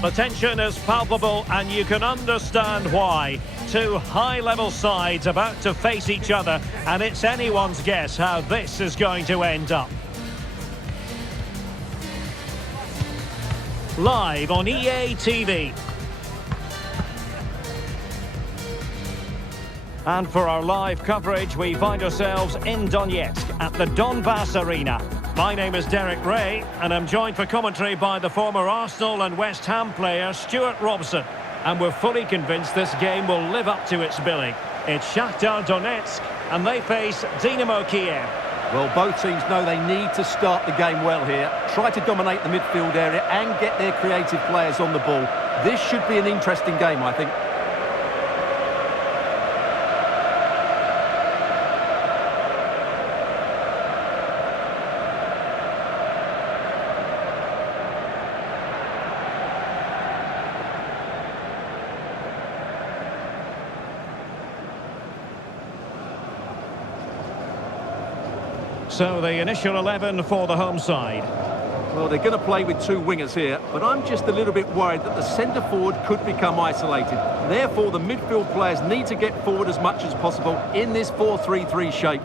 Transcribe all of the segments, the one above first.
The tension is palpable and you can understand why. Two high-level sides about to face each other, and it's anyone's guess how this is going to end up. Live on EA TV. And for our live coverage, we find ourselves in Donetsk at the Donbass Arena. My name is Derek Ray, and I'm joined for commentary by the former Arsenal and West Ham player Stuart Robson. And we're fully convinced this game will live up to its billing. It's Shakhtar Donetsk, and they face Dynamo Kyiv. Well, both teams know they need to start the game well here. Try to dominate the midfield area and get their creative players on the ball. This should be an interesting game, I think. So the initial 11 for the home side. Well, they're going to play with two wingers here, but I'm just a little bit worried that the centre forward could become isolated. Therefore, the midfield players need to get forward as much as possible in this 4-3-3 shape.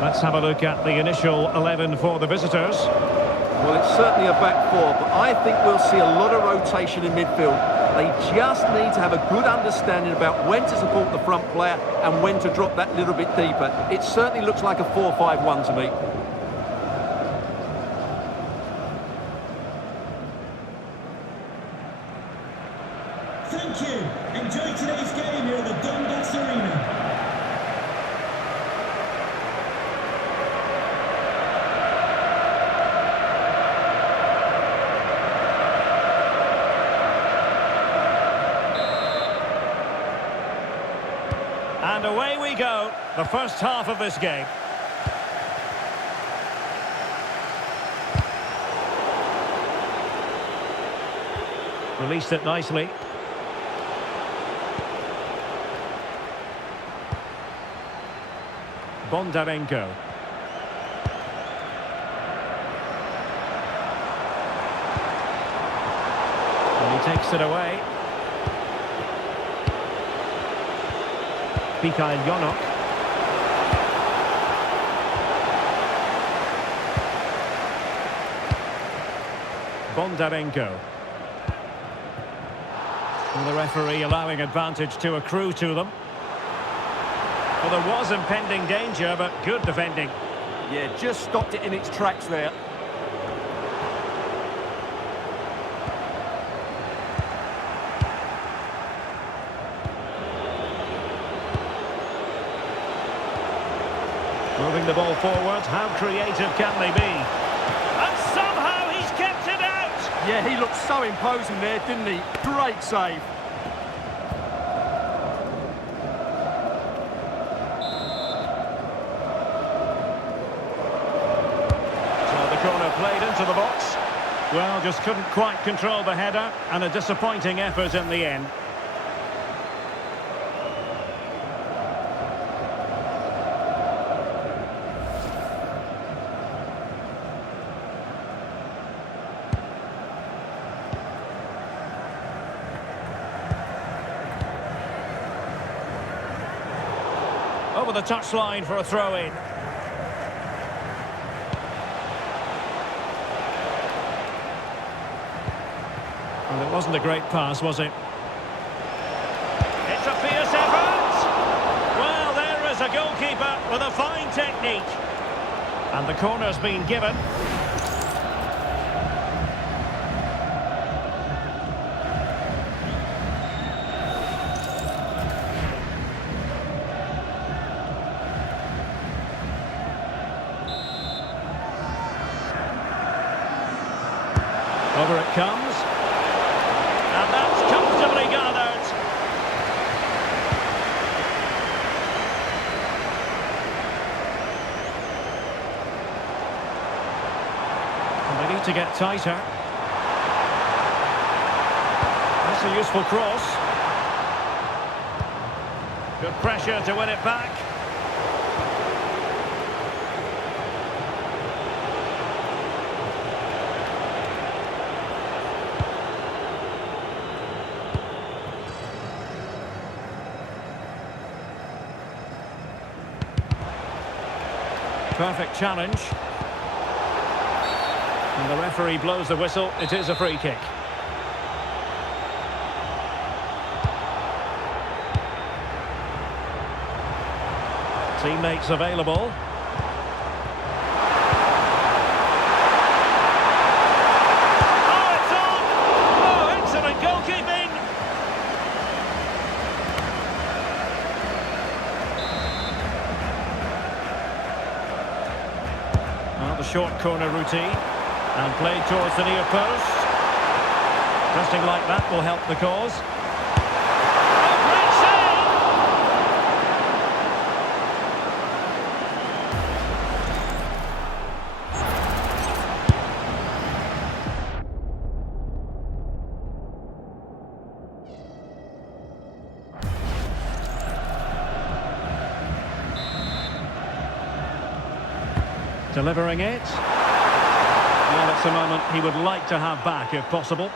Let's have a look at the initial 11 for the visitors. Well, it's certainly a back four, but I think we'll see a lot of rotation in midfield. They just need to have a good understanding about when to support the front player and when to drop that little bit deeper. It certainly looks like a 4-5-1 to me. Thank you. Enjoy today's game here at the Donbass Arena. And away we go, the first half of this game. Released it nicely. Bondarenko. And he takes it away. Mikhail. Bondarenko. And the referee allowing advantage to accrue to them. Well, there was impending danger, but good defending. Yeah, just stopped it in its tracks there. Moving the ball forward, how creative can they be? And somehow he's kept it out! Yeah, he looked so imposing there, didn't he? Great save. So the corner played into the box. Well, just couldn't quite control the header, and a disappointing effort in the end. Over the touchline for a throw-in. And it wasn't a great pass, was it? It's a fierce effort! Well, there is a goalkeeper with a fine technique. And the corner's been given. Over it comes. And that's comfortably gathered. And they need to get tighter. That's a useful cross. Good pressure to win it back. Perfect challenge. And the referee blows the whistle. It is a free kick. Teammates available. Oh, it's on! Oh, excellent goalkeeping! Well, the short corner routine. And played towards the near post. Pressing like that will help the cause. Delivering it. Well, it's a moment he would like to have back if possible.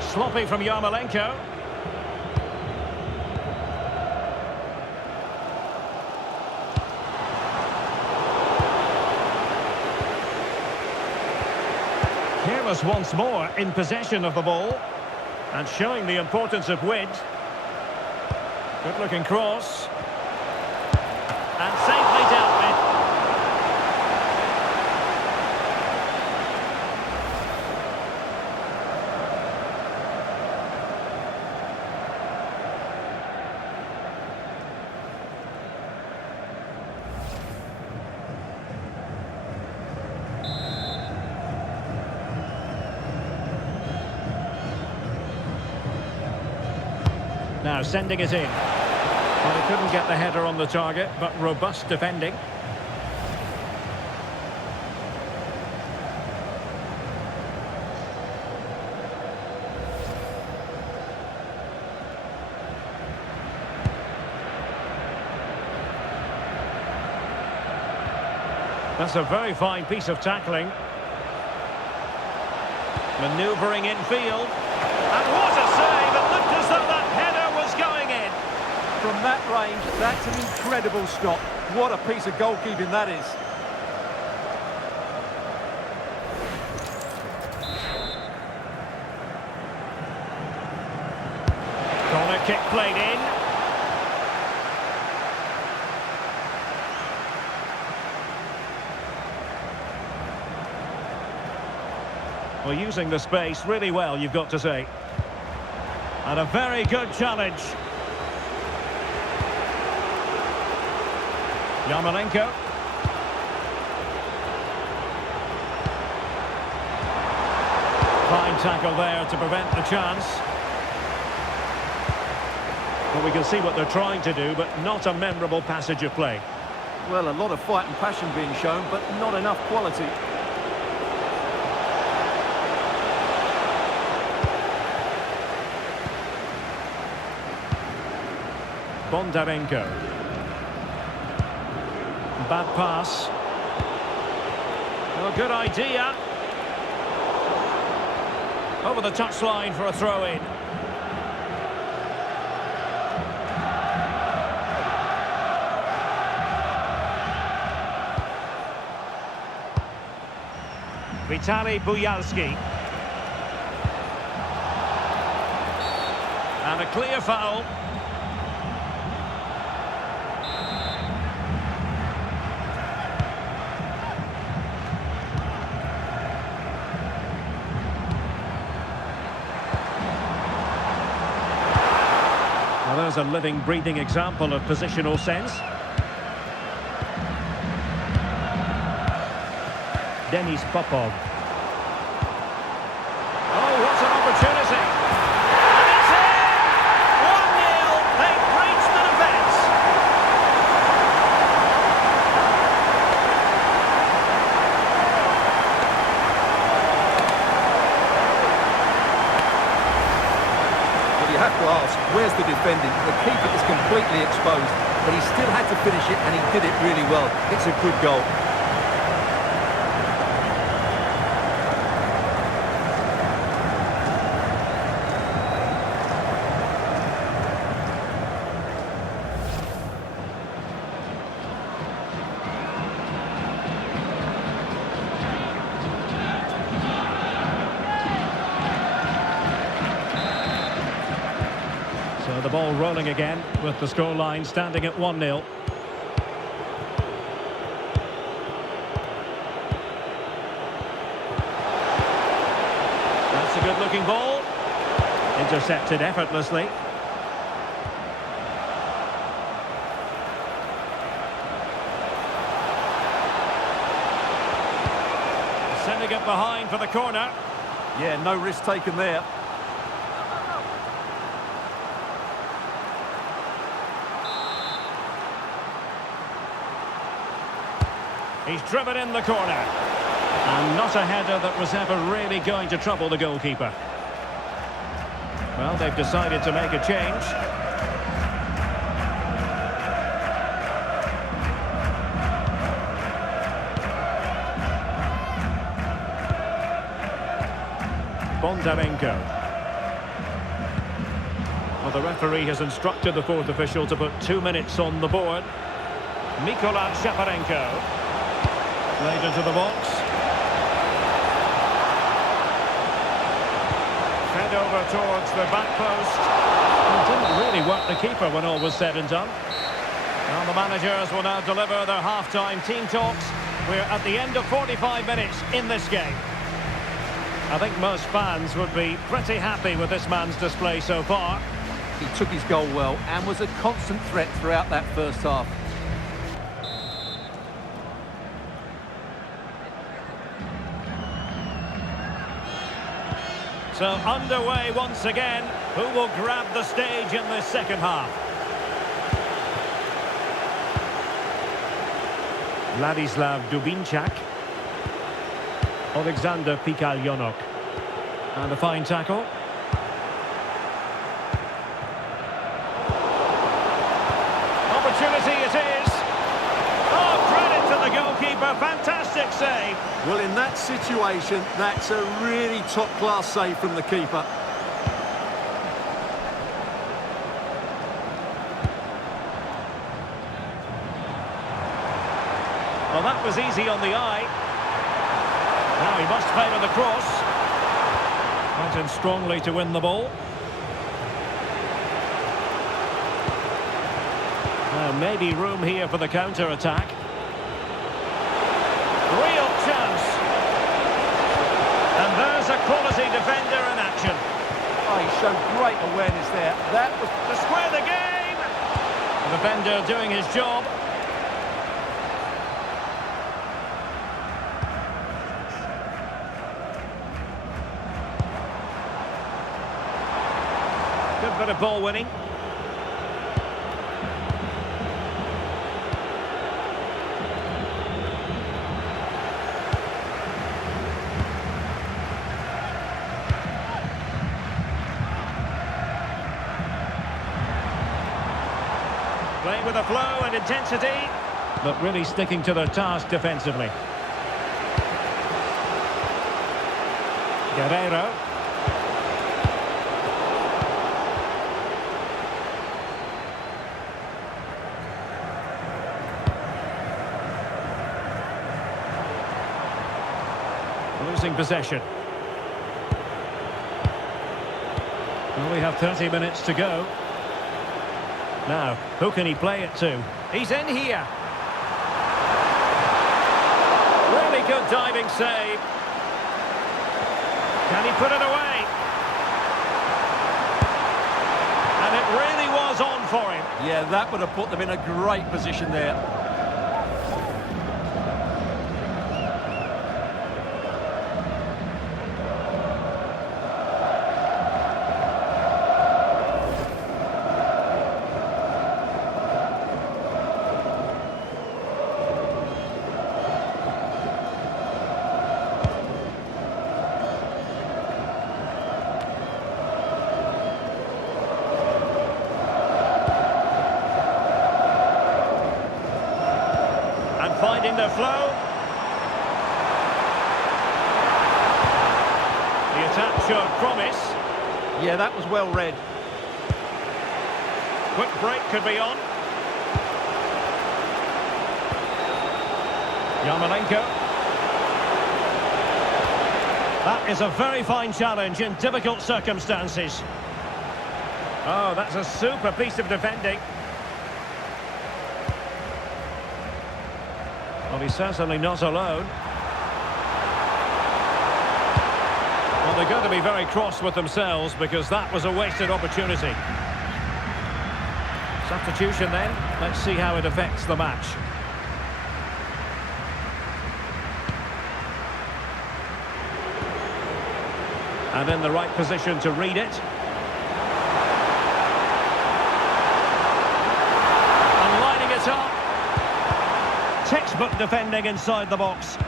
Sloppy from Yarmolenko. Careless once more in possession of the ball and showing the importance of width. Good looking cross and safely dealt with. Now sending it in. Well, he couldn't get the header on the target, but robust defending. That's a very fine piece of tackling. Manoeuvring infield. And what a save! It looked as though that header was going in. From that range, that's an incredible stop. What a piece of goalkeeping that is. Corner kick played in. Well, using the space really well, you've got to say. And a very good challenge. Yarmolenko. Fine tackle there to prevent the chance. Well, we can see what they're trying to do, but not a memorable passage of play. Well, a lot of fight and passion being shown, but not enough quality. Bondarenko. Bad pass. Well, good idea. Over the touchline for a throw-in. Vitaly Buyalski. And a clear foul. Well, there's a living, breathing example of positional sense. Denis Popov. Oh, what an opportunity! class. Where's the defending? The keeper is completely exposed, but he still had to finish it, and he did it really well. It's a good goal. So the ball rolling again with the scoreline standing at 1-0. That's a good-looking ball. Intercepted effortlessly. Sending it behind for the corner. Yeah, no risk taken there. He's driven in the corner. And not a header that was ever really going to trouble the goalkeeper. Well, they've decided to make a change. Bondarenko. Well, the referee has instructed the fourth official to put 2 minutes on the board. Mikola Shaparenko. Played into the box. Fed over towards the back post. It didn't really work the keeper when all was said and done. Well, the managers will now deliver their half-time team talks. We're at the end of 45 minutes in this game. I think most fans would be pretty happy with this man's display so far. He took his goal well and was a constant threat throughout that first half. So underway once again. Who will grab the stage in this second half? Vladislav Dubinčak. Alexander Pikaljonok. And a fine tackle. Opportunity it is. Oh, credit to the goalkeeper. Fantastic save. Well, in that situation, that's a really top-class save from the keeper. Well, that was easy on the eye. Now he must favour the cross. Went in strongly to win the ball. Now maybe room here for the counter-attack. Real chance. And there's a quality defender in action. Oh, he showed great awareness there. That was To square the game. The defender doing his job. Good bit of ball winning. Playing with a flow and intensity, but really sticking to their task defensively. Guerrero. Losing possession. Well, we have 30 minutes to go. Now, who can he play it to? He's in here. Really good diving save. Can he put it away? And it really was on for him. Yeah, that would have put them in a great position there. finding their flow. The attack showed promise. Yeah, that was well read. Quick break could be on. Yarmolenko. That is a very fine challenge in difficult circumstances. Oh, that's a super piece of defending. Well, he's certainly not alone. Well, they're going to be very cross with themselves because that was a wasted opportunity. Substitution then. Let's see how it affects the match. And in the right position to read it. And lining it up. Textbook defending inside the box.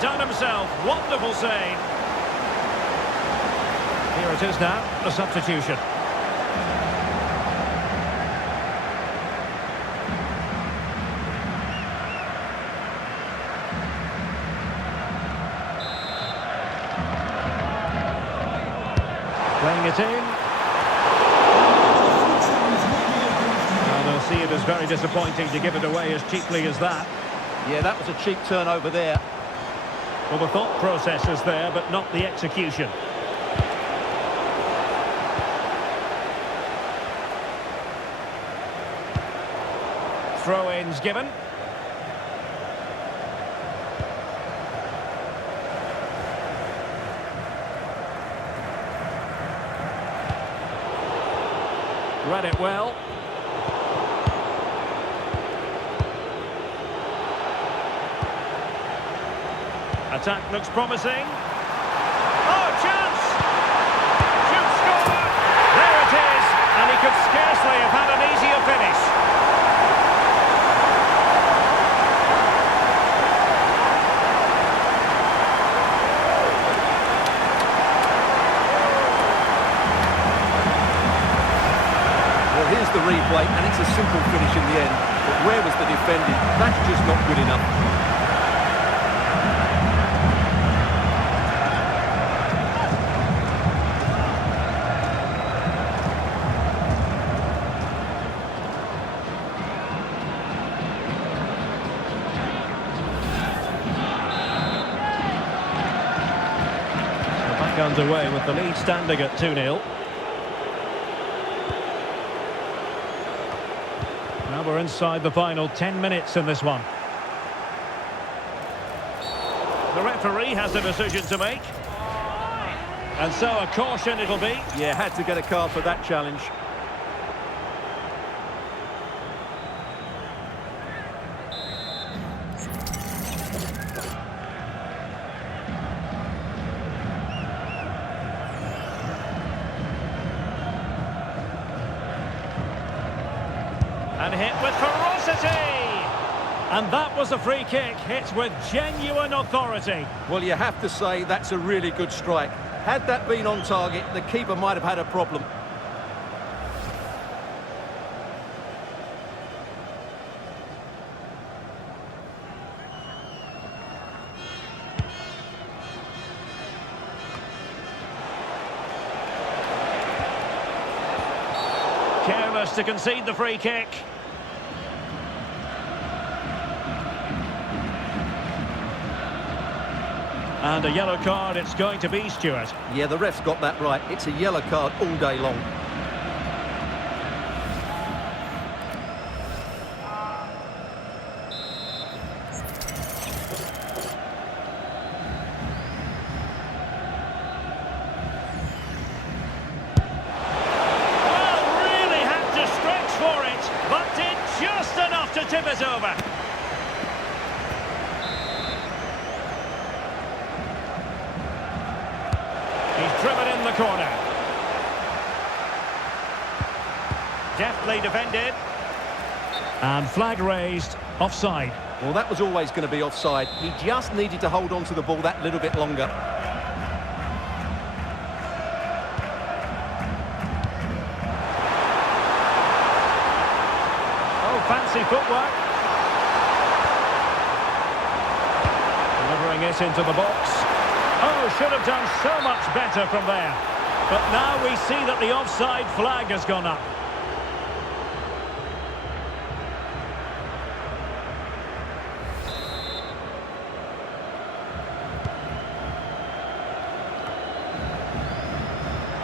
Done himself. Wonderful save. Here it is now, the substitution. Playing it in. Well, they'll see it as very disappointing to give it away as cheaply as that. Yeah, that was a cheap turnover there. Well, the thought process is there, but not the execution. Throw-ins given. Read it well. Attack looks promising. Oh, chance! Should score! There it is! And he could scarcely have had an easier finish. Well, here's the replay, and it's a simple finish in the end. But where was the defending? That's just not good enough. Underway with the lead standing at 2-0. Now we're inside the final 10 minutes in this one. The referee has a decision to make. And so a caution it'll be. Yeah, had to get a card for that challenge. And hit with ferocity! And that was a free kick, hit with genuine authority. Well, you have to say that's a really good strike. Had that been on target, the keeper might have had a problem. Careless to concede the free kick. And a yellow card it's going to be, Stuart. Yeah, the ref's got that right. It's a yellow card all day long. Well, really had to stretch for it, but did just enough to tip it over. He's driven in the corner. Deftly defended. And flag raised, offside. Well, that was always going to be offside. He just needed to hold on to the ball that little bit longer. Oh, fancy footwork. Delivering it into the box. Oh, should have done so much better from there. But now we see that the offside flag has gone up.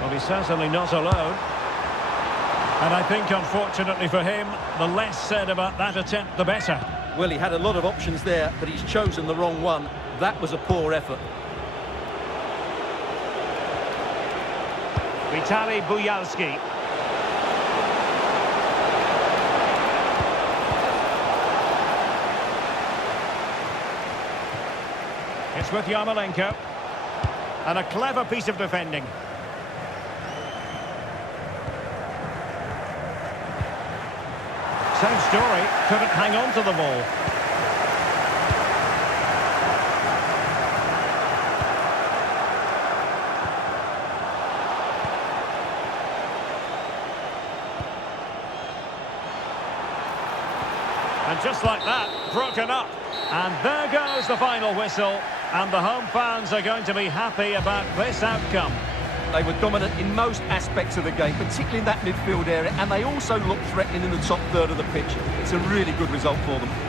Well, he's certainly not alone. And I think, unfortunately for him, the less said about that attempt, the better. Well, he had a lot of options there, but he's chosen the wrong one. That was a poor effort. Vitaly Buyalski. It's with Yarmolenko. And a clever piece of defending. Same story, couldn't hang on to the ball. And just like that, broken up. And there goes the final whistle. And the home fans are going to be happy about this outcome. They were dominant in most aspects of the game, particularly in that midfield area, and they also looked threatening in the top third of the pitch. It's a really good result for them.